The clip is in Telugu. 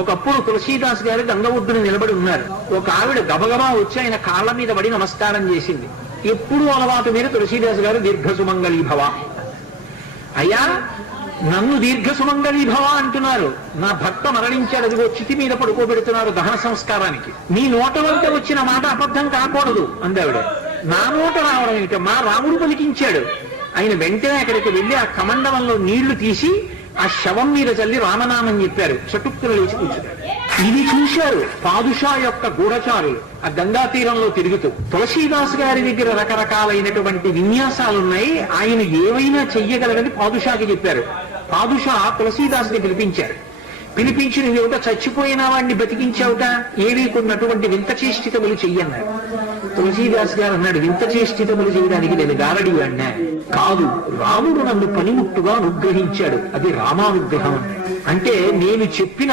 ఒకప్పుడు తులసీదాస్ గారు గంగ ఒడ్డున నిలబడి ఉన్నారు. ఒక ఆవిడ గబగబా వచ్చి ఆయన కాళ్ళ మీద పడి నమస్కారం చేసింది. ఎప్పుడు అలవాటు మీద తులసీదాస్ గారు దీర్ఘ సుమంగళీ భవ, అయ్యా నన్ను దీర్ఘ సుమంగళీ భవ అంటున్నారు, నా భర్త మరణించాడు, అదిగో చితి మీద పడుకోబెడుతున్నారు దహన సంస్కారానికి, నీ నోట వంట వచ్చిన మాట అబద్ధం కాకూడదు అందావిడ. నా నోట రావడం ఏమిటి, మా రాముడు పలికించాడు. ఆయన వెంటనే అక్కడికి వెళ్లి ఆ కమండలంలో నీళ్లు తీసి ఆ శవం మీద చల్లి రామనామం చెప్పారు. చటుక్కున లేచి కూర్చున్నారు. ఇది చూశారు పాదుషా యొక్క గూఢచారులు ఆ గంగా తీరంలో తిరుగుతూ. తులసీదాస్ గారి దగ్గర రకరకాలైనటువంటి విన్యాసాలున్నాయి, ఆయన ఏవైనా చెయ్యగలరని పాదుషాకి చెప్పారు. పాదుషా తులసీదాస్ని పిలిపించారు. పిలిపించి నువ్వేమిట చచ్చిపోయిన వాడిని బతికించావుట, ఏవి కొన్నటువంటి వింత చేష్టితములు చెయ్యన్నారు. తులసీదాస్ గారు అన్నాడు, వింత చేష్టితములు చేయడానికి నేను గారడి అన్నా కాదు, రాముడు నన్ను పనిముట్టుగా అనుగ్రహించాడు, అది రామానుగ్రహం. అంటే నేను చెప్పిన